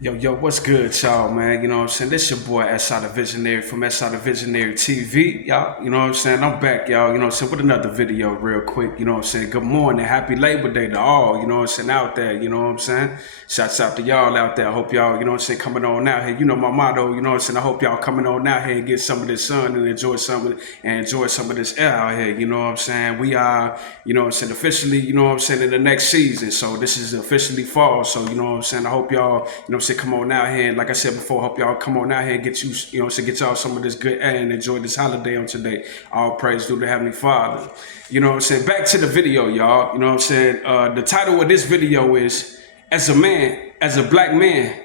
Yo, what's good, y'all, man? You know what I'm saying? This your boy, S.I. the Visionary from S.I. the Visionary TV, y'all. You know what I'm saying? I'm back, y'all. You know what I'm saying? With another video real quick. You know what I'm saying? Good morning. Happy Labor Day to all. You know what I'm saying? Out there. You know what I'm saying? Shouts out to y'all out there. I hope y'all, you know what I'm saying, coming on out here. You know my motto, you know what I'm saying? I hope y'all coming on out here and get some of this sun and enjoy some of this air out here. You know what I'm saying? We are, you know what I'm saying, officially, you know what I'm saying, in the next season. So this is officially fall. So, you know what I'm saying? I hope y'all, you know what I'm saying, come on out here. And like I said before, I hope y'all come on out here and get you know what I'm saying, get y'all some of this good air and enjoy this holiday on today. All praise due to Heavenly Father. You know what I'm saying? Back to the video, y'all. You know what I'm saying? The title of this video is, as a man, as a black man,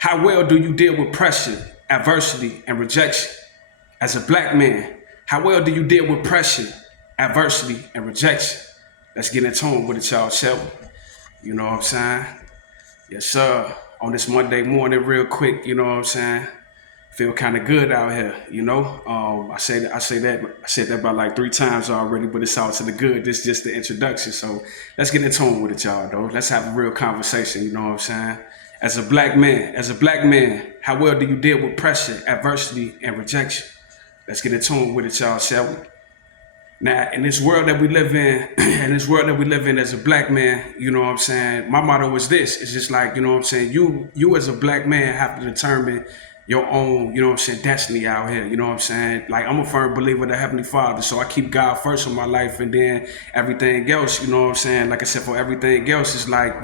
how well do you deal with pressure, adversity, and rejection? As a black man, how well do you deal with pressure, adversity, and rejection? Let's get in tune with it, y'all, shall we? You know what I'm saying? Yes, sir. On this Monday morning, real quick, you know what I'm saying? Feel kind of good out here, you know. I said that about like 3 times already, but it's all to the good. This is just the introduction, so let's get in tune with it, y'all. Though, let's have a real conversation. You know what I'm saying? As a black man, how well do you deal with pressure, adversity, and rejection? Let's get in tune with it, y'all, shall we? Now, in this world that we live in, as a black man, you know what I'm saying, my motto is this. It's just like, you know what I'm saying, you as a black man have to determine your own, you know what I'm saying, destiny out here. You know what I'm saying? Like, I'm a firm believer in the Heavenly Father, so I keep God first in my life, and then everything else, you know what I'm saying? Like I said, for everything else, it's like,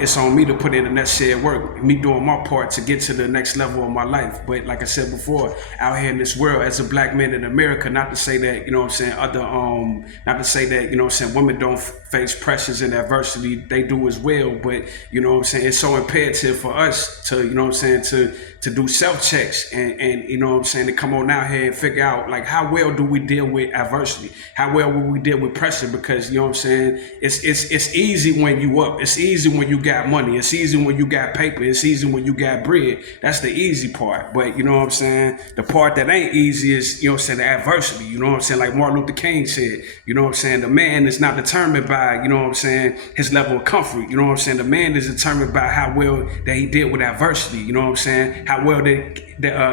it's on me to put in the necessary work, me doing my part to get to the next level of my life. But like I said before, out here in this world, as a black man in America, not to say that, you know what I'm saying, not to say that, you know what I'm saying, women don't face pressures and adversity, they do as well. But, you know what I'm saying, it's so imperative for us to, you know what I'm saying, to do self-checks and, you know what I'm saying, to come on out here and figure out, like, how well do we deal with adversity? How well will we deal with pressure? Because, you know what I'm saying, it's easy when you up. It's easy when you got money. It's easy when you got paper. It's easy when you got bread. That's the easy part. But, you know what I'm saying, the part that ain't easy is, you know what I'm saying, the adversity. You know what I'm saying, like Martin Luther King said, you know what I'm saying, the man is not determined by, you know what I'm saying, his level of comfort. You know what I'm saying, the man is determined by how well that he dealt with adversity. You know what I'm saying, how well that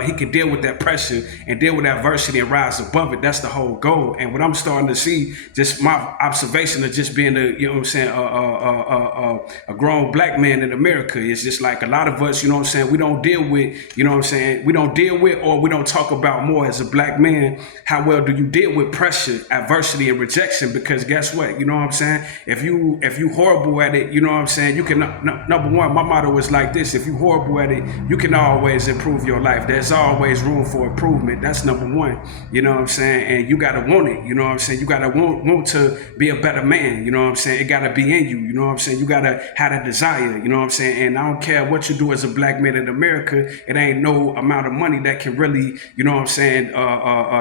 he can deal with that pressure and deal with adversity and rise above it. That's the whole goal. And what I'm starting to see, just my observation of just being you know what I'm saying, a grown black man in America, is just like a lot of us, you know what I'm saying, we don't deal with, you know what I'm saying, we don't deal with, or we don't talk about more as a black man, how well do you deal with pressure, adversity, and rejection? Because guess what, you know what I'm saying, if you horrible at it, you know what I'm saying, you can, number one, my motto is like this: if you horrible at it, you can always improve your life. There's always room for improvement. That's number one. You know what I'm saying? And you gotta want it. You know what I'm saying? You gotta want to be a better man. You know what I'm saying? It gotta be in you. You know what I'm saying? You gotta have a desire. You know what I'm saying? And I don't care what you do as a black man in America. It ain't no amount of money that can really, you know what I'm saying?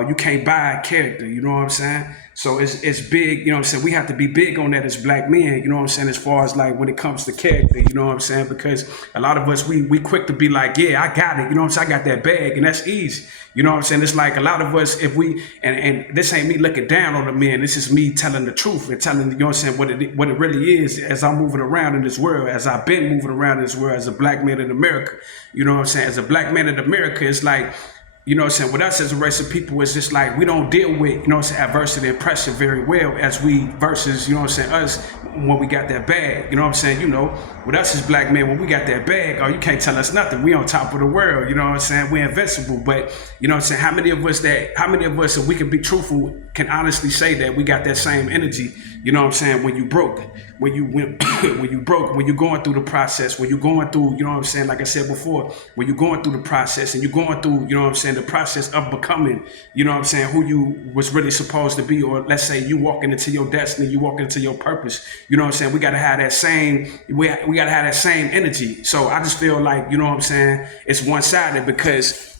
You can't buy a character. You know what I'm saying? So it's big, you know what I'm saying? We have to be big on that as black men, you know what I'm saying, as far as like when it comes to character, you know what I'm saying? Because a lot of us, we quick to be like, yeah, I got it, you know what I'm saying? I got that bag, and that's easy. You know what I'm saying? It's like a lot of us, if we, and this ain't me looking down on the men, this is me telling the truth and telling, you know what I'm saying, what it really is as I'm moving around in this world, as I've been moving around in this world as a black man in America. You know what I'm saying? As a black man in America, it's like, you know what I'm saying, with us as a race of people, it's just like we don't deal with, you know what I'm saying, adversity and pressure very well as we versus, you know what I'm saying, us when we got that bag. You know what I'm saying? You know, with us as black men, when we got that bag, oh, you can't tell us nothing. We on top of the world, you know what I'm saying? We're invincible. But, you know what I'm saying, how many of us, if we can be truthful, can honestly say that we got that same energy, you know what I'm saying, when you broke, when you broke, when you're going through the process, when you're going through, you know what I'm saying, like I said before, when you're going through the process and you're going through, you know what I'm saying, the process of becoming, you know what I'm saying, who you was really supposed to be, or let's say you walking into your destiny, you walking into your purpose, you know what I'm saying, we gotta have that same, we gotta have that same energy. So I just feel like, you know what I'm saying, it's one-sided because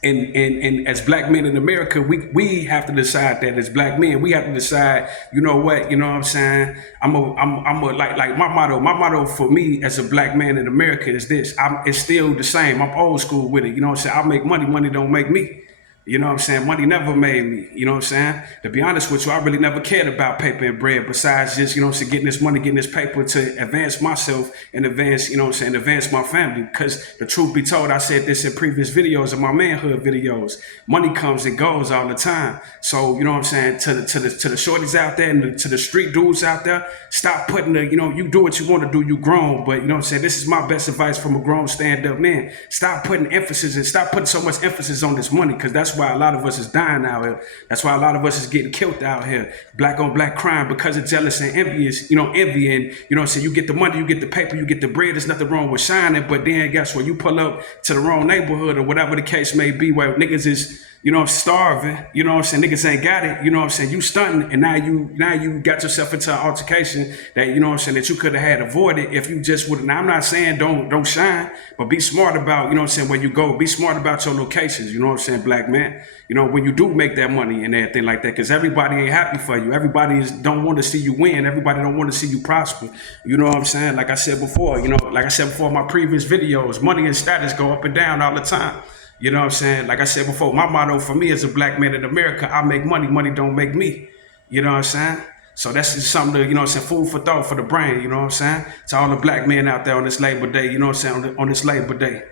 and as black men in America, we have to decide that as black men, we have to decide, you know what I'm saying? I'm like my motto for me as a black man in America is this. It's still the same. I'm old school with it. You know what I'm saying? I make money, money don't make me. You know what I'm saying? Money never made me. You know what I'm saying? To be honest with you, I really never cared about paper and bread besides just, you know what I'm saying, getting this money, getting this paper to advance myself and advance, you know what I'm saying, advance my family. Because the truth be told, I said this in previous videos of my manhood videos. Money comes and goes all the time. So, you know what I'm saying, to the shorties out there and to the street dudes out there, stop putting the, you know, you do what you want to do, you grown. But, you know what I'm saying, this is my best advice from a grown stand-up man. Stop putting emphasis and stop putting so much emphasis on this money, because that's why a lot of us is dying out here. That's why a lot of us is getting killed out here. Black on black crime because of jealous and envious, you know, envy. And, you know what I'm saying, you get the money, you get the paper, you get the bread. There's nothing wrong with shining. But then guess what? You pull up to the wrong neighborhood or whatever the case may be where niggas is, you know, starving, you know what I'm saying, niggas ain't got it, you know what I'm saying, you stunting, and now you got yourself into an altercation that, you know what I'm saying, that you could have had avoided if you just would. Now I'm not saying don't shine, but be smart about, you know what I'm saying, where you go, be smart about your locations, you know what I'm saying, black man, you know, when you do make that money and everything like that, because everybody ain't happy for you, everybody don't want to see you win, everybody don't want to see you prosper, you know what I'm saying, like I said before, you know, like I said before in my previous videos, money and status go up and down all the time. You know what I'm saying? Like I said before, my motto for me as a black man in America, I make money, money don't make me. You know what I'm saying? So that's just something to, you know what I'm saying, food for thought for the brain, you know what I'm saying? To all the black men out there on this Labor Day, you know what I'm saying, on this Labor Day.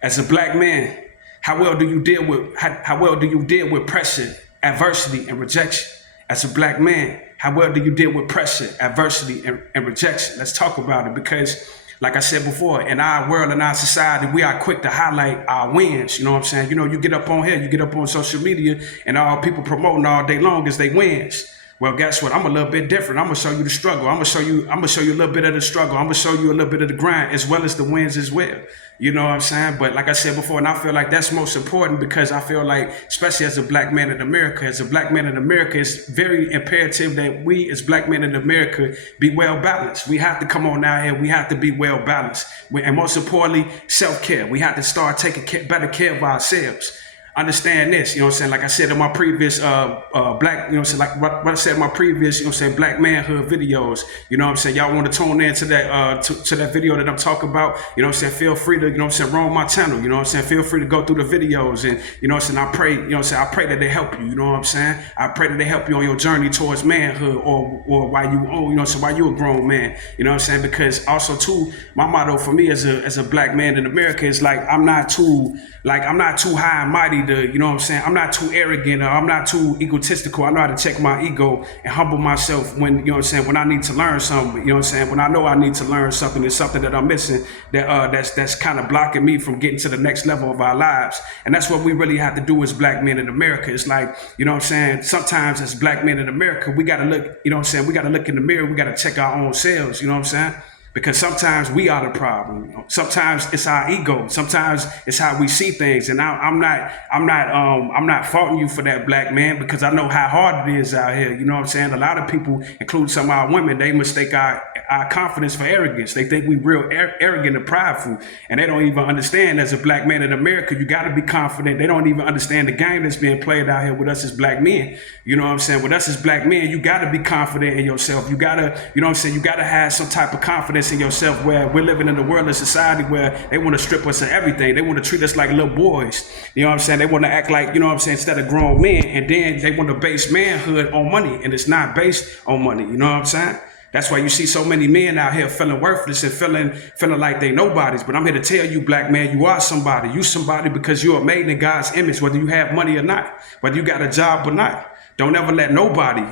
As a black man, how well do you deal with pressure, adversity, and rejection? As a black man, how well do you deal with pressure, adversity, and rejection? Let's talk about it, because like I said before, in our world, in our society, we are quick to highlight our wins. You know what I'm saying? You know, you get up on here, you get up on social media, and all people promoting all day long is they wins. Well, guess what? I'm a little bit different. I'm gonna show you the struggle. I'm gonna show you a little bit of the struggle. I'm gonna show you a little bit of the grind as well as the wins as well. You know what I'm saying? But like I said before, and I feel like that's most important, because I feel like, especially as a black man in America, it's very imperative that we as black men in America be well balanced. We have to come on out here. We have to be well balanced. And most importantly, self-care. We have to start taking better care of ourselves. Understand this, you know what I'm saying? Like I said in my previous black, you know what I'm saying, like what I said in my previous, you know what I'm saying, black manhood videos, you know what I'm saying? Y'all want to tune in to that to that video that I'm talking about, you know what I'm saying? Feel free to, you know what I'm saying, roam my channel, you know what I'm saying? Feel free to go through the videos, and, you know what I'm saying, I pray, you know what I'm saying, I pray that they help you, you know what I'm saying? I pray that they help you on your journey towards manhood, or while you own, you know, so while you're a grown man, you know what I'm saying? Because also too, my motto for me as a black man in America is like, I'm not too high and mighty to, you know what I'm saying, I'm not too arrogant, or I'm not too egotistical. I know how to check my ego and humble myself when, you know what I'm saying, when I need to learn something, you know what I'm saying, when I know I need to learn something, there's something that I'm missing that's kind of blocking me from getting to the next level of our lives. And that's what we really have to do as black men in America. It's like, you know what I'm saying, sometimes as black men in America, we got to look, you know what I'm saying, we got to look in the mirror, we got to check our own selves, you know what I'm saying? Because sometimes we are the problem. Sometimes it's our ego. Sometimes it's how we see things. And I'm not faulting you for that, black man, because I know how hard it is out here. You know what I'm saying? A lot of people, including some of our women, they mistake our confidence for arrogance. They think we real arrogant and prideful, and they don't even understand. As a black man in America, you got to be confident. They don't even understand the game that's being played out here with us as black men. You know what I'm saying? With us as black men, you got to be confident in yourself. You got to, you know what I'm saying? You got to have some type of confidence in yourself, where we're living in a world of society where they want to strip us of everything. They want to treat us like little boys. You know what I'm saying? They want to act like, you know what I'm saying, instead of grown men, and then they want to base manhood on money, and it's not based on money. You know what I'm saying? That's why you see so many men out here feeling worthless and feeling like they nobodies. But I'm here to tell you, black man, you are somebody. You somebody because you are made in God's image, whether you have money or not, whether you got a job or not. Don't ever let nobody,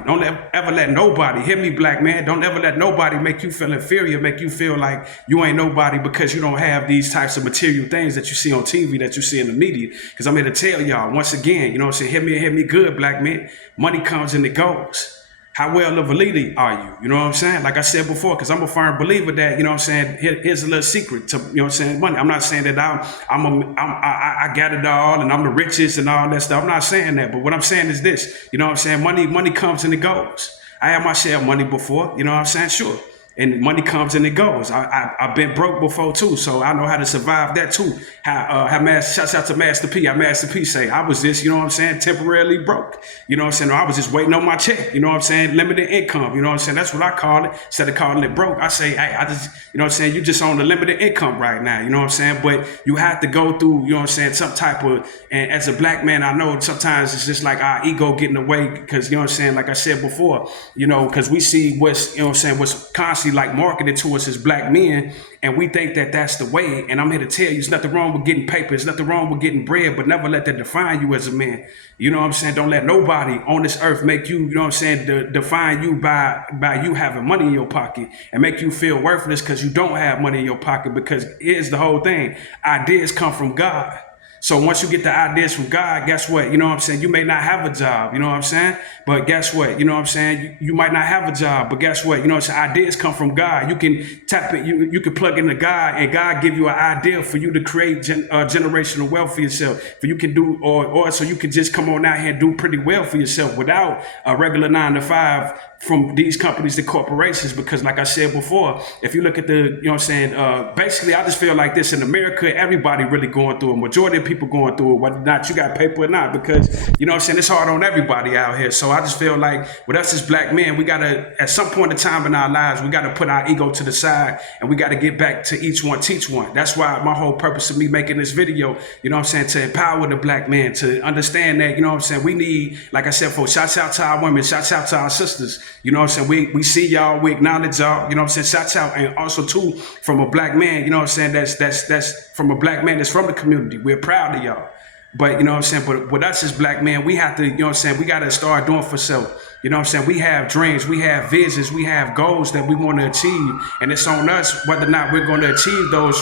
hear me, black man, don't ever let nobody make you feel inferior, make you feel like you ain't nobody because you don't have these types of material things that you see on TV, that you see in the media. Because I'm here to tell y'all, once again, you know what I'm saying, hear me good, black man. Money comes and it goes. How well of a leader are you? You know what I'm saying? Like I said before, because I'm a firm believer that, you know what I'm saying, here's a little secret to, you know what I'm saying, money. I'm not saying that I got it all and I'm the richest and all that stuff. I'm not saying that. But what I'm saying is this, you know what I'm saying? Money comes and it goes. I had my share of money before, you know what I'm saying? Sure. And money comes and it goes. I've been broke before too, so I know how to survive that too. Shouts out to Master P. How Master P say, I was just, you know what I'm saying, temporarily broke. You know what I'm saying? Or I was just waiting on my check. You know what I'm saying? Limited income. You know what I'm saying? That's what I call it. Instead of calling it broke, I say, hey, I just, you know what I'm saying? You just on the limited income right now. You know what I'm saying? But you have to go through, you know what I'm saying, some type of, and as a black man, I know sometimes it's just like our ego getting away because, you know what I'm saying, like I said before, you know, because we see what's, you know what I'm saying, what's constantly like marketed to us as black men, and we think that that's the way. And I'm here to tell you, there's nothing wrong with getting paper, there's nothing wrong with getting bread, but never let that define you as a man. You know what I'm saying? Don't let nobody on this earth make you, you know what I'm saying, define you by you having money in your pocket and make you feel worthless because you don't have money in your pocket. Because here's the whole thing: ideas come from God. So once you get the ideas from God, guess what? You know what I'm saying? You may not have a job, you know what I'm saying? But guess what? You know what I'm saying? You might not have a job, but guess what? You know what I'm saying? Ideas come from God. You can tap it, you can plug into God, and God give you an idea for you to create generational wealth for yourself. For you can do, or so you can just come on out here and do pretty well for yourself without a regular 9-to-5 from these companies to corporations. Because like I said before, if you look at the, you know what I'm saying, basically I just feel like this: in America, everybody really going through it. Majority of people going through it, whether or not you got paper or not, because, you know what I'm saying, it's hard on everybody out here. So I just feel like with us as black men, we gotta, at some point in time in our lives, we gotta put our ego to the side and we gotta get back to each one, teach one. That's why my whole purpose of me making this video, you know what I'm saying, to empower the black man, to understand that, you know what I'm saying, we need, like I said, for shouts out to our women, shouts out to our sisters, you know what I'm saying, we see y'all, we acknowledge y'all, you know what I'm saying, shouts out. And also too, from a black man, you know what I'm saying, that's from a black man that's from the community. We're proud of y'all. But, you know what I'm saying, but with us as black men, we have to, you know what I'm saying, we got to start doing for self. You know what I'm saying? We have dreams, we have visions, we have goals that we want to achieve. And it's on us whether or not we're going to achieve those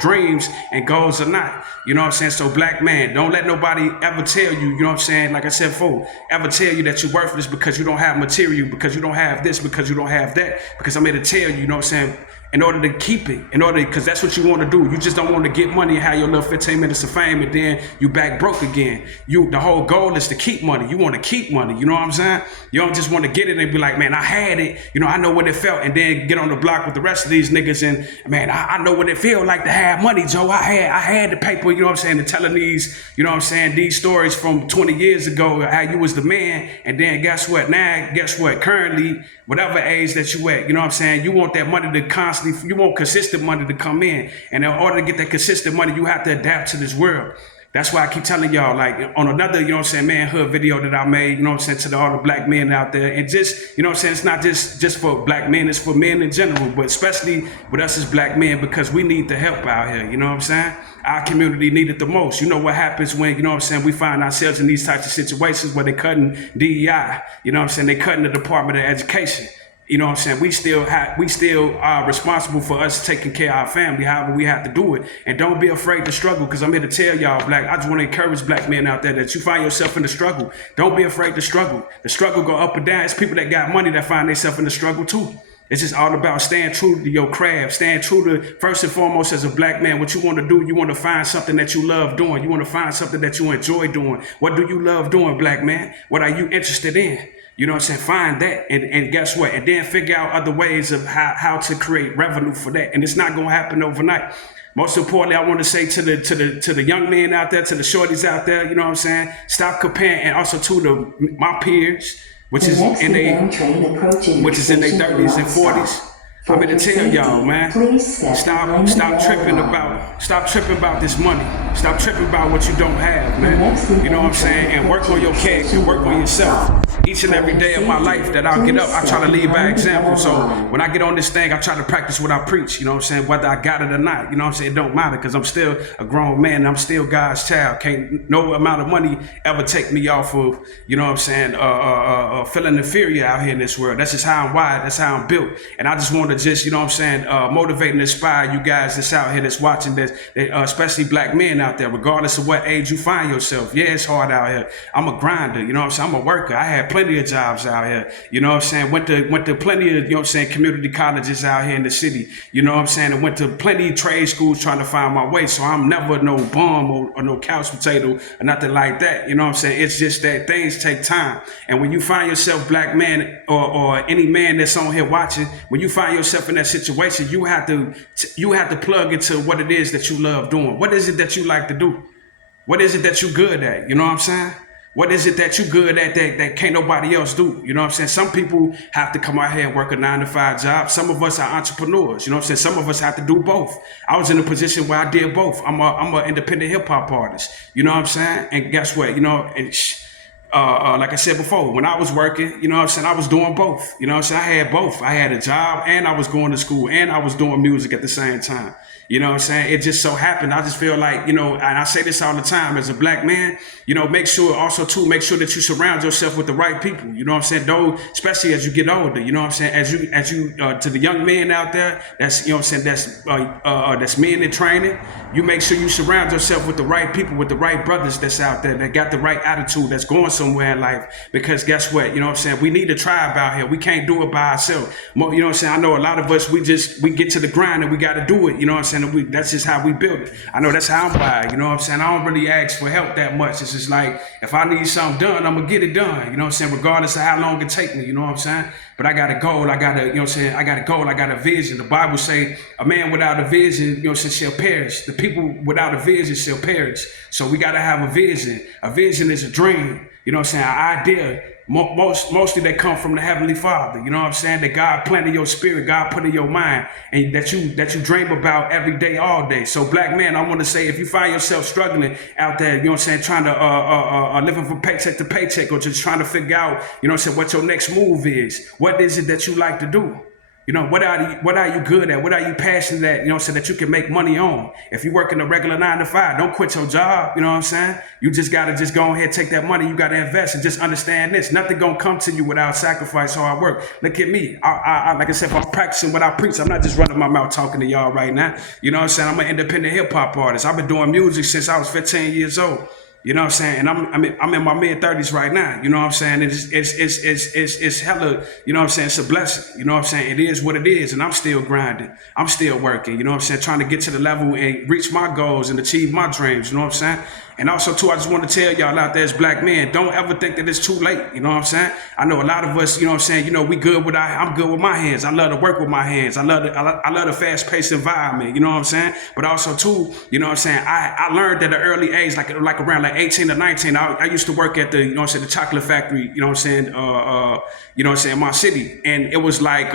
dreams and goals or not. You know what I'm saying? So black man, don't let nobody ever tell you, you know what I'm saying, like I said before, ever tell you that you're worthless because you don't have material, because you don't have this, because you don't have that. Because I'm here to tell you, you know what I'm saying, in order to keep it, because that's what you want to do. You just don't want to get money and have your little 15 minutes of fame and then you back broke again. The whole goal is to keep money. You want to keep money, you know what I'm saying? You don't just want to get it and be like, man, I had it, you know, I know what it felt, and then get on the block with the rest of these niggas and, man, I know what it feel like to have money, Joe. I had the paper, you know what I'm saying, and telling these, you know what I'm saying, these stories from 20 years ago, how you was the man, and then guess what? Now, guess what? Currently, whatever age that you at, you know what I'm saying, you want that money to constantly, you want consistent money to come in. And in order to get that consistent money, you have to adapt to this world. That's why I keep telling y'all, like on another, you know what I'm saying, manhood video that I made, you know what I'm saying, to all the black men out there. And just, you know what I'm saying, it's not just for black men, it's for men in general, but especially with us as black men, because we need the help out here, you know what I'm saying? Our community need it the most. You know what happens when, you know what I'm saying, we find ourselves in these types of situations where they're cutting DEI, you know what I'm saying, they cutting the Department of Education. You know what I'm saying? We still are responsible for us taking care of our family, however we have to do it. And don't be afraid to struggle, because I'm here to tell y'all, I just want to encourage black men out there that you find yourself in the struggle. Don't be afraid to struggle. The struggle go up and down. It's people that got money that find themselves in the struggle too. It's just all about staying true to your craft, staying true to, first and foremost, as a black man, what you want to do. You want to find something that you love doing. You want to find something that you enjoy doing. What do you love doing, black man? What are you interested in? You know what I'm saying? Find that, and guess what? And then figure out other ways of how to create revenue for that. And it's not going to happen overnight. Most importantly, I want to say to the young men out there, to the shorties out there, you know what I'm saying? Stop comparing, and also to my peers, which is in their 30s and 40s. I'm here to tell y'all, man, stop tripping about this money. Stop tripping about what you don't have, man. You know what I'm saying? And work on your character, work on yourself. Each and every day of my life that I'll get up, I try to lead by example. So when I get on this thing, I try to practice what I preach, you know what I'm saying? Whether I got it or not, you know what I'm saying? It don't matter, because I'm still a grown man and I'm still God's child. Can't no amount of money ever take me off of, you know what I'm saying, feeling inferior out here in this world. That's just how I'm wired. That's how I'm built. And I just want to just, you know what I'm saying, motivate and inspire you guys that's out here that's watching this, especially black men out there, regardless of what age you find yourself. Yeah, it's hard out here. I'm a grinder, you know what I'm saying? I'm a worker. I had plenty plenty of jobs out here. You know what I'm saying? Went to plenty of, you know what I'm saying, community colleges out here in the city. You know what I'm saying? And went to plenty of trade schools trying to find my way. So I'm never no bum or no couch potato or nothing like that. You know what I'm saying? It's just that things take time. And when you find yourself, black man, or any man that's on here watching, when you find yourself in that situation, you have to plug into what it is that you love doing. What is it that you like to do? What is it that you good at? You know what I'm saying? What is it that you good at that can't nobody else do? You know what I'm saying? Some people have to come out here and work a 9-to-5 job. Some of us are entrepreneurs. You know what I'm saying? Some of us have to do both. I was in a position where I did both. I'm an independent hip hop artist. You know what I'm saying? And guess what? You know, like I said before, when I was working, you know what I'm saying, I was doing both. You know what I'm saying? I had both. I had a job and I was going to school and I was doing music at the same time. You know what I'm saying? It just so happened. I just feel like, you know, and I say this all the time as a black man, you know, make sure that you surround yourself with the right people. You know what I'm saying? Though, especially as you get older, you know what I'm saying? As you to the young men out there, that's, you know what I'm saying, that's men in training, you make sure you surround yourself with the right people, with the right brothers that's out there, that got the right attitude, that's going somewhere in life. Because guess what? You know what I'm saying? We need a tribe out here. We can't do it by ourselves. You know what I'm saying? I know a lot of us, we get to the grind and we got to do it. You know what I'm saying? That's just how we build it. I know that's how I'm wired. You know what I'm saying? I don't really ask for help that much. It's just like, if I need something done, I'm going to get it done. You know what I'm saying? Regardless of how long it take me. You know what I'm saying? But I got a goal. I got a, you know what I'm saying? I got a goal. I got a vision. The Bible say a man without a vision, you know what I'm saying, shall perish. The people without a vision shall perish. So we got to have a vision. A vision is a dream. You know what I'm saying? An idea. Mostly they come from the Heavenly Father. You know what I'm saying? That God planted your spirit, God put in your mind, and that you dream about every day, all day. So black man, I want to say, if you find yourself struggling out there, you know what I'm saying, trying to living from paycheck to paycheck, or just trying to figure out, you know what I'm saying, what your next move is. What is it that you like to do? You know, what are you good at? What are you passionate at? You know, so that you can make money on. If you work in a regular 9-to-5, don't quit your job. You know what I'm saying? You just gotta go ahead, take that money. You gotta invest and just understand this. Nothing gonna come to you without sacrifice or hard work. Look at me. I like I said, if I'm practicing what I preach, I'm not just running my mouth talking to y'all right now. You know what I'm saying? I'm an independent hip hop artist. I've been doing music since I was 15 years old. You know what I'm saying? And I'm in my mid-30s right now. You know what I'm saying? It's hella, you know what I'm saying? It's a blessing. You know what I'm saying? It is what it is. And I'm still grinding. I'm still working. You know what I'm saying? Trying to get to the level and reach my goals and achieve my dreams. You know what I'm saying? And also, too, I just want to tell y'all out there as black men, don't ever think that it's too late. You know what I'm saying? I know a lot of us, you know what I'm saying, you know, I'm good with my hands. I love to work with my hands. I love the fast-paced environment, you know what I'm saying? But also, too, you know what I'm saying, I learned at an early age, like around 18 or 19, I used to work at the, you know what I'm saying, the chocolate factory, you know what I'm saying, you know what I'm saying, in my city. And it was like,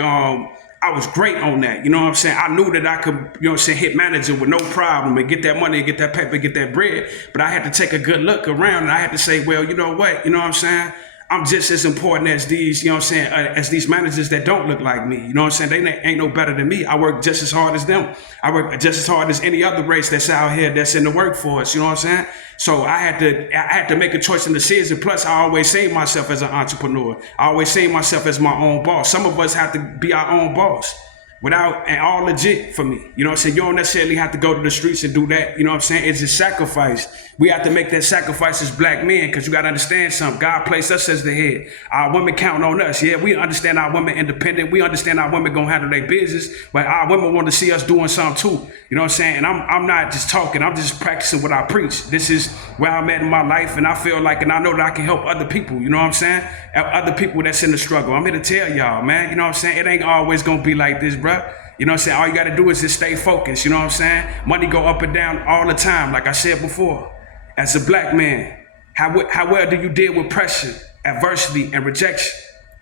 I was great on that. You know what I'm saying? I knew that I could, you know what I'm saying, hit manager with no problem and get that money and get that paper, get that bread. But I had to take a good look around and I had to say, well, you know what? You know what I'm saying? I'm just as important as these, you know what I'm saying, as these managers that don't look like me. You know what I'm saying? They ain't no better than me. I work just as hard as them. I work just as hard as any other race that's out here that's in the workforce. You know what I'm saying? So I had to make a choice in the season. Plus, I always see myself as an entrepreneur. I always see myself as my own boss. Some of us have to be our own boss. And all legit for me. You know what I'm saying? You don't necessarily have to go to the streets and do that. You know what I'm saying? It's a sacrifice. We have to make that sacrifice as black men, because you got to understand something. God placed us as the head. Our women count on us. Yeah, we understand our women independent. We understand our women going to handle their business. But our women want to see us doing something too. You know what I'm saying? And I'm not just talking. I'm just practicing what I preach. This is where I'm at in my life. And I feel like, and I know that I can help other people. You know what I'm saying? Other people that's in the struggle. I'm here to tell y'all, man. You know what I'm saying? It ain't always going to be like this, bro. You know what I'm saying? All you got to do is just stay focused. You know what I'm saying? Money go up and down all the time, like I said before. As a black man, how well do you deal with pressure, adversity, and rejection?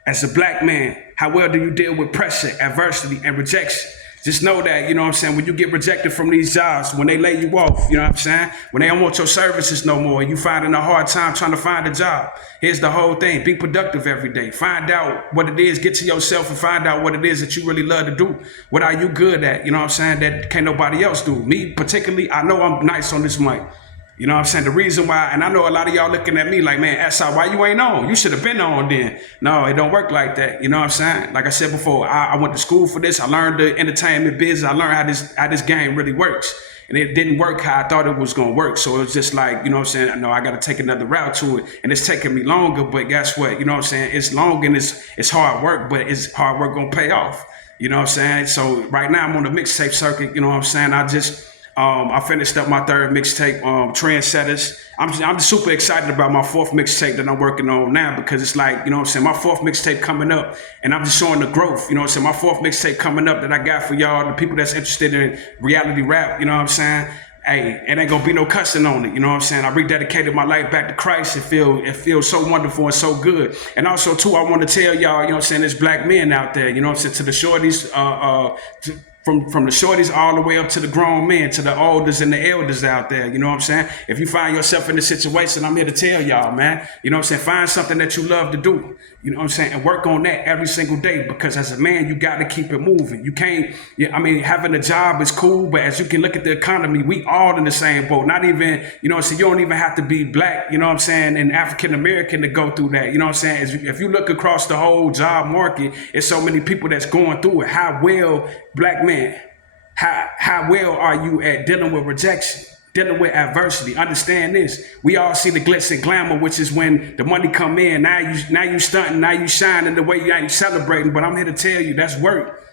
As a black man, how well do you deal with pressure, adversity, and rejection? Just know that, you know what I'm saying, when you get rejected from these jobs, when they lay you off, you know what I'm saying? When they don't want your services no more, you finding a hard time trying to find a job. Here's the whole thing. Be productive every day. Find out what it is. Get to yourself and find out what it is that you really love to do. What are you good at? You know what I'm saying? That can't nobody else do. Me particularly, I know I'm nice on this mic. You know what I'm saying? The reason why, and I know a lot of y'all looking at me like, man, SI, why you ain't on? You should have been on then. No, it don't work like that. You know what I'm saying? Like I said before, I went to school for this. I learned the entertainment business. I learned how this game really works. And it didn't work how I thought it was gonna work. So it was just like, you know what I'm saying? No, I gotta take another route to it. And it's taking me longer, but guess what? You know what I'm saying? It's long and it's hard work, but it's hard work gonna pay off. You know what I'm saying? So right now I'm on the mixtape circuit, you know what I'm saying? I finished up my third mixtape, Trendsetters. I'm super excited about my fourth mixtape that I'm working on now because it's like, you know what I'm saying, my fourth mixtape coming up and I'm just showing the growth, you know what I'm saying, my fourth mixtape coming up that I got for y'all, the people that's interested in reality rap, you know what I'm saying. Hey, it ain't gonna be no cussing on it, you know what I'm saying? I rededicated my life back to Christ. It feels so wonderful and so good. And also too, I want to tell y'all, you know what I'm saying, there's black men out there, you know what I'm saying, to the shorties, from the shorties all the way up to the grown men, to the olders and the elders out there, you know what I'm saying? If you find yourself in this situation, I'm here to tell y'all, man, you know what I'm saying? Find something that you love to do, you know what I'm saying? And work on that every single day because as a man, you got to keep it moving. You can't, having a job is cool, but as you can look at the economy, we all in the same boat. Not even, you know what I'm saying? You don't even have to be black, you know what I'm saying, and African American to go through that, you know what I'm saying? If you look across the whole job market, it's so many people that's going through it. How well, black men, how well are you at dealing with rejection, dealing with adversity? Understand this. We all see the glitz and glamour, which is when the money come in. Now you stunting, now you shining the way you ain't celebrating. But I'm here to tell you that's work.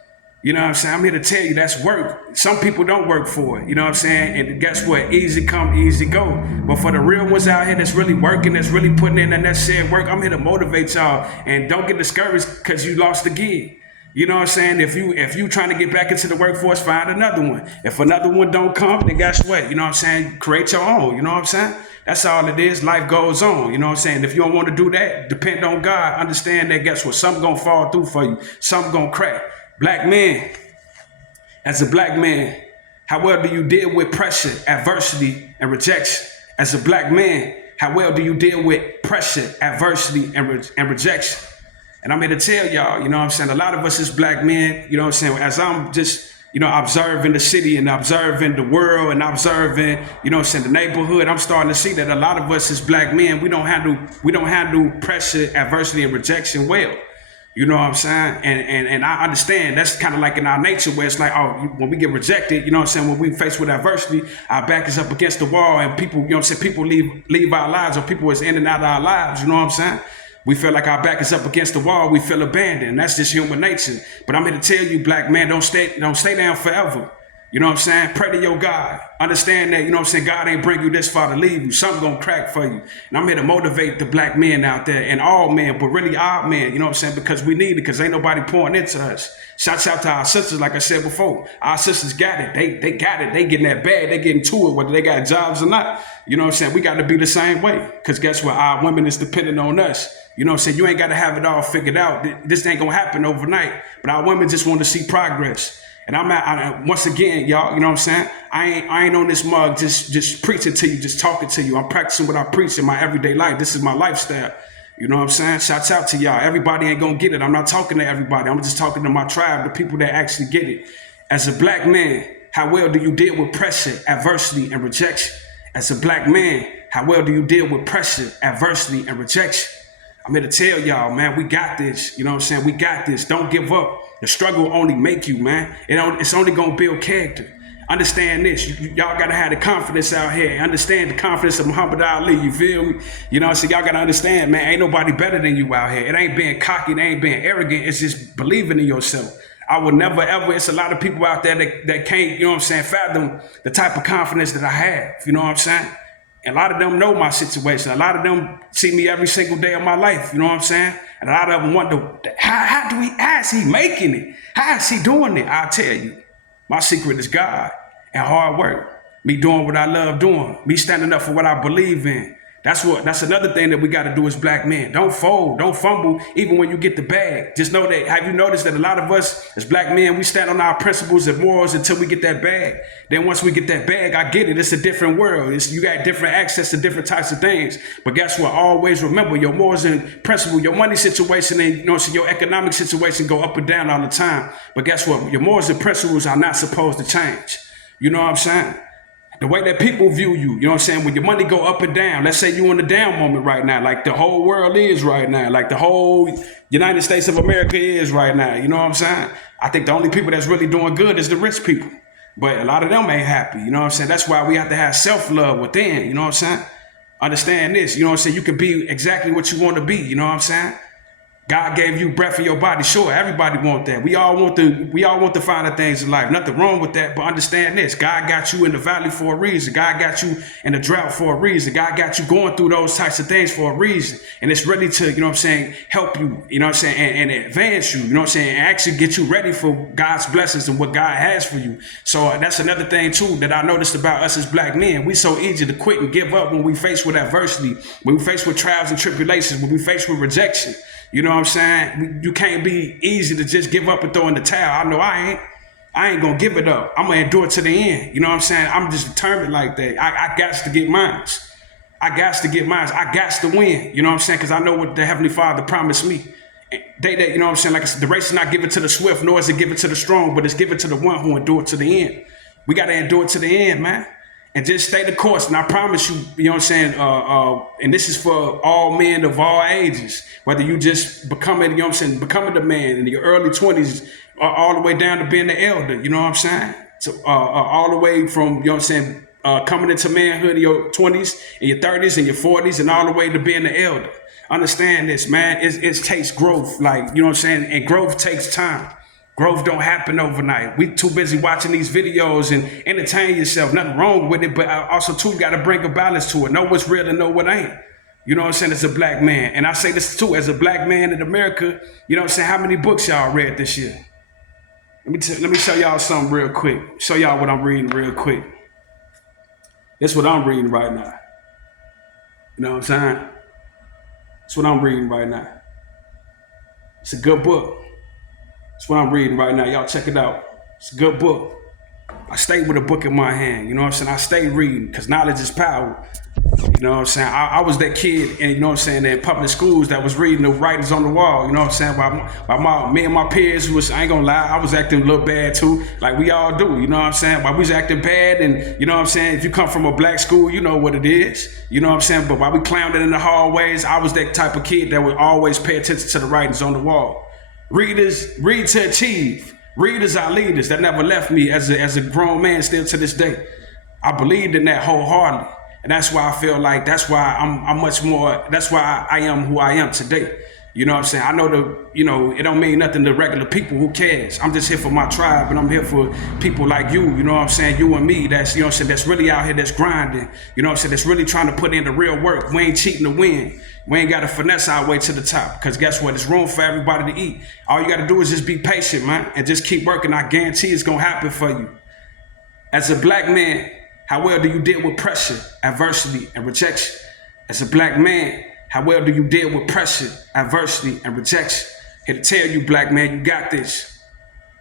You know what I'm saying? I'm here to tell you that's work. Some people don't work for it. You know what I'm saying? And guess what? Easy come, easy go. But for the real ones out here that's really working, that's really putting in that necessary work, I'm here to motivate y'all. And don't get discouraged because you lost the gig. You know what I'm saying? If you trying to get back into the workforce, find another one. If another one don't come, then guess what? You know what I'm saying? Create your own. You know what I'm saying? That's all it is. Life goes on. You know what I'm saying? If you don't want to do that, depend on God. Understand that guess what? Something gonna fall through for you. Something gonna crack. Black man, as a black man, how well do you deal with pressure, adversity, and rejection? As a black man, how well do you deal with pressure, adversity, and rejection? And I'm here to tell y'all, you know what I'm saying? A lot of us as black men, you know what I'm saying? As I'm just, observing the city and observing the world and observing, you know what I'm saying, the neighborhood, I'm starting to see that a lot of us as black men, we don't handle pressure, adversity, and rejection well. You know what I'm saying? And I understand that's kind of like in our nature where it's like, when we get rejected, you know what I'm saying? When we faced with adversity, our back is up against the wall and people, you know what I'm saying? People leave our lives or people is in and out of our lives. You know what I'm saying? We feel like our back is up against the wall. We feel abandoned. That's just human nature. But I'm here to tell you, black man, don't stay down forever. You know what I'm saying? Pray to your God. Understand that, you know what I'm saying? God ain't bring you this far to leave you. Something gonna crack for you. And I'm here to motivate the black men out there and all men, but really our men, you know what I'm saying? Because we need it, because ain't nobody pouring into us. Shouts out to our sisters, like I said before. Our sisters got it. They got it. They getting that bag. They getting to it, whether they got jobs or not. You know what I'm saying? We got to be the same way. Because guess what? Our women is dependent on us. You know what I'm saying? You ain't got to have it all figured out. This ain't going to happen overnight. But our women just want to see progress. And once again, y'all, you know what I'm saying? I ain't on this mug just preaching to you, just talking to you. I'm practicing what I preach in my everyday life. This is my lifestyle. You know what I'm saying? Shouts out to y'all. Everybody ain't gonna get it. I'm not talking to everybody. I'm just talking to my tribe, the people that actually get it. As a black man, how well do you deal with pressure, adversity, and rejection? As a black man, how well do you deal with pressure, adversity, and rejection? I'm here to tell y'all, man, we got this. You know what I'm saying? We got this. Don't give up. The struggle will only make you, man. It's only gonna build character. Understand this. Y'all gotta have the confidence out here. Understand the confidence of Muhammad Ali. You feel me? You know, so y'all gotta understand, man, ain't nobody better than you out here. It ain't being cocky, it ain't being arrogant. It's just believing in yourself. I will never, ever, it's a lot of people out there that can't, you know what I'm saying, fathom the type of confidence that I have. You know what I'm saying? And a lot of them know my situation. A lot of them see me every single day of my life. You know what I'm saying? And a lot of them wonder, how is he making it? How is he doing it? I'll tell you. My secret is God and hard work. Me doing what I love doing. Me standing up for what I believe in. That's another thing that we got to do as black men. Don't fold, don't fumble, even when you get the bag. Just know that, have you noticed that a lot of us as black men, we stand on our principles and morals until we get that bag. Then once we get that bag, I get it, it's a different world. You got different access to different types of things. But guess what? Always remember your morals and principles, your money situation and your economic situation go up and down all the time. But guess what? Your morals and principles are not supposed to change. You know what I'm saying? The way that people view you, you know what I'm saying? When your money go up and down, let's say you in a down moment right now, like the whole world is right now, like the whole United States of America is right now, you know what I'm saying? I think the only people that's really doing good is the rich people. But a lot of them ain't happy, you know what I'm saying? That's why we have to have self-love within, you know what I'm saying? Understand this, you know what I'm saying? You can be exactly what you want to be, you know what I'm saying? God gave you breath in your body. Sure, everybody want that. We all want the finer things in life. Nothing wrong with that, but understand this. God got you in the valley for a reason. God got you in the drought for a reason. God got you going through those types of things for a reason. And it's really to, you know what I'm saying, help you, you know what I'm saying, and advance you, you know what I'm saying, and actually get you ready for God's blessings and what God has for you. So that's another thing too that I noticed about us as black men. We so easy to quit and give up when we face with adversity, when we face with trials and tribulations, when we face with rejection. You know what I'm saying? You can't be easy to just give up and throw in the towel. I know I ain't gonna give it up. I'm gonna endure to the end. You know what I'm saying? I'm just determined like that. I got to get mine. I got to win. You know what I'm saying? Because I know what the Heavenly Father promised me. You know what I'm saying? Like I said, the race is not given to the swift, nor is it given to the strong, but it's given to the one who endured to the end. We got to endure to the end, man. And just stay the course. And I promise you, you know what I'm saying? And this is for all men of all ages. Whether you just becoming, you know what I'm saying, becoming the man in your early 20s, all the way down to being the elder, you know what I'm saying? So, all the way from, you know what I'm saying, coming into manhood in your 20s, in your 30s, and your 40s, and all the way to being the elder. Understand this, man. It takes growth, like, you know what I'm saying? And growth takes time. Growth don't happen overnight. We too busy watching these videos and entertain yourself. Nothing wrong with it, but also too, you got to bring a balance to it. Know what's real and know what ain't. You know what I'm saying? As a black man. And I say this too, as a black man in America, you know what I'm saying? How many books y'all read this year? Let me show y'all something real quick. Show y'all what I'm reading real quick. This is what I'm reading right now. You know what I'm saying? That's what I'm reading right now. It's a good book. That's what I'm reading right now. Y'all check it out. It's a good book. I stay with a book in my hand. You know what I'm saying? I stay reading because knowledge is power. You know what I'm saying? I was that kid, and you know what I'm saying, in public schools that was reading the writings on the wall. You know what I'm saying? By me and my peers, I ain't gonna lie, I was acting a little bad too, like we all do. You know what I'm saying? While we was acting bad, and you know what I'm saying, if you come from a black school, you know what it is. You know what I'm saying? But while we clowning in the hallways, I was that type of kid that would always pay attention to the writings on the wall. Read to achieve. Readers are leaders. That never left me as a grown man still to this day. I believed in that wholeheartedly. And that's why I feel like that's why I am who I am today. You know what I'm saying? I know it don't mean nothing to regular people. Who cares? I'm just here for my tribe, and I'm here for people like you know what I'm saying? You and me, that's, you know what I'm saying, that's really out here, that's grinding. You know what I'm saying? That's really trying to put in the real work. We ain't cheating to win. We ain't got to finesse our way to the top, because guess what? There's room for everybody to eat. All you got to do is just be patient, man, and just keep working. I guarantee it's going to happen for you. As a black man, how well do you deal with pressure, adversity, and rejection? As a black man, how well do you deal with pressure, adversity, and rejection? Here to tell you, black man, you got this.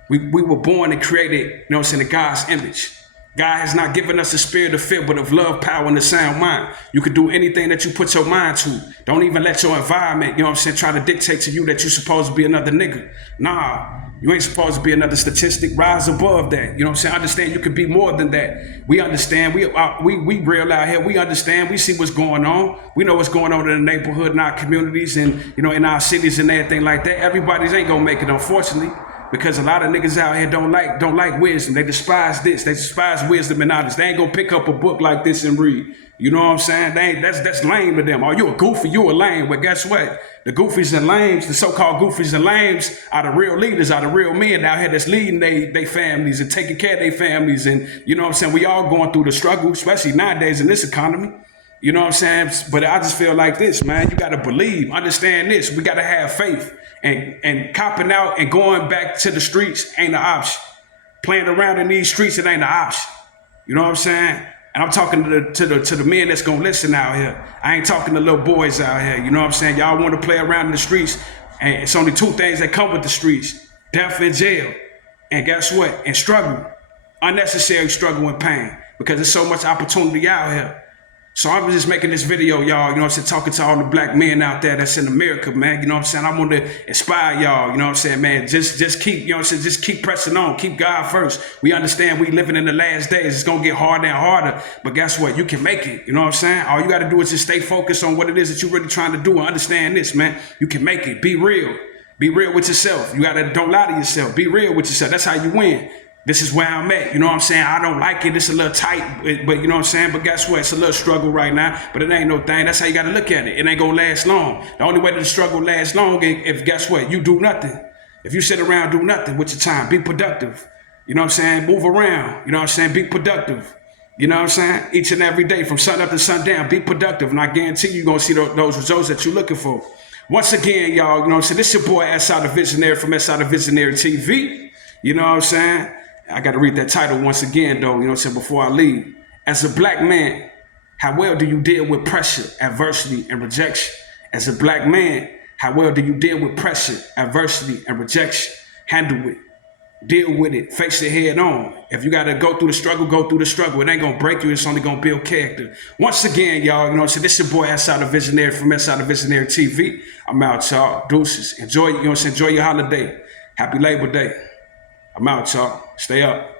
We were born and created, you know what I'm saying, in God's image. God has not given us a spirit of fear, but of love, power, and a sound mind. You can do anything that you put your mind to. Don't even let your environment, you know what I'm saying, try to dictate to you that you're supposed to be another nigga. Nah, you ain't supposed to be another statistic. Rise above that. You know what I'm saying? Understand you can be more than that. We understand. We real out here. We understand. We see what's going on. We know what's going on in the neighborhood, in our communities, and you know, in our cities and everything like that. Everybody's ain't gonna make it, unfortunately. Because a lot of niggas out here don't like wisdom. They despise this. They despise wisdom and knowledge. They ain't gonna pick up a book like this and read. You know what I'm saying? That's lame to them. Oh, you a goofy, you a lame. But guess what? The goofies and lames, the so-called goofies and lames, are the real leaders, are the real men out here that's leading they families and taking care of their families. And you know what I'm saying? We all going through the struggle, especially nowadays in this economy. You know what I'm saying? But I just feel like this, man. You gotta believe, understand this. We gotta have faith. And copping out and going back to the streets ain't an option. Playing around in these streets, it ain't an option. You know what I'm saying? And I'm talking to the men that's gonna listen out here. I ain't talking to little boys out here. You know what I'm saying? Y'all want to play around in the streets, and it's only two things that come with the streets: death and jail. And guess what? And struggle, unnecessary struggle and pain, because there's so much opportunity out here. So I'm just making this video, y'all, you know what I'm saying, talking to all the black men out there that's in America, man, you know what I'm saying? I want to inspire y'all, you know what I'm saying, man, just keep, you know what I'm saying, just keep pressing on, keep God first. We understand we living in the last days, it's going to get harder and harder, but guess what, you can make it, you know what I'm saying? All you got to do is just stay focused on what it is that you're really trying to do and understand this, man. You can make it, be real with yourself. You got to, don't lie to yourself, be real with yourself, that's how you win. This is where I'm at, you know what I'm saying? I don't like it, it's a little tight, but you know what I'm saying? But guess what? It's a little struggle right now, but it ain't no thing. That's how you gotta look at it. It ain't gonna last long. The only way that the struggle lasts long is if, guess what? You do nothing. If you sit around, do nothing with your time, be productive. You know what I'm saying? Move around, you know what I'm saying? Be productive. You know what I'm saying? Each and every day, from sun up to sundown, be productive, and I guarantee you're gonna see those results that you're looking for. Once again, y'all, you know what I'm saying? This your boy, S.I. the Visionary from S.I. the Visionary TV. You know what I'm saying? I got to read that title once again, though, you know what I'm saying, before I leave. As a black man, how well do you deal with pressure, adversity, and rejection? As a black man, how well do you deal with pressure, adversity, and rejection? Handle it. Deal with it. Face it head on. If you got to go through the struggle, go through the struggle. It ain't going to break you. It's only going to build character. Once again, y'all, you know what I'm saying, this your boy, S.I. the Visionary from S.I. the Visionary TV. I'm out, y'all. Deuces. Enjoy, you know what I'm saying, enjoy your holiday. Happy Labor Day. I'm out, y'all. Stay up.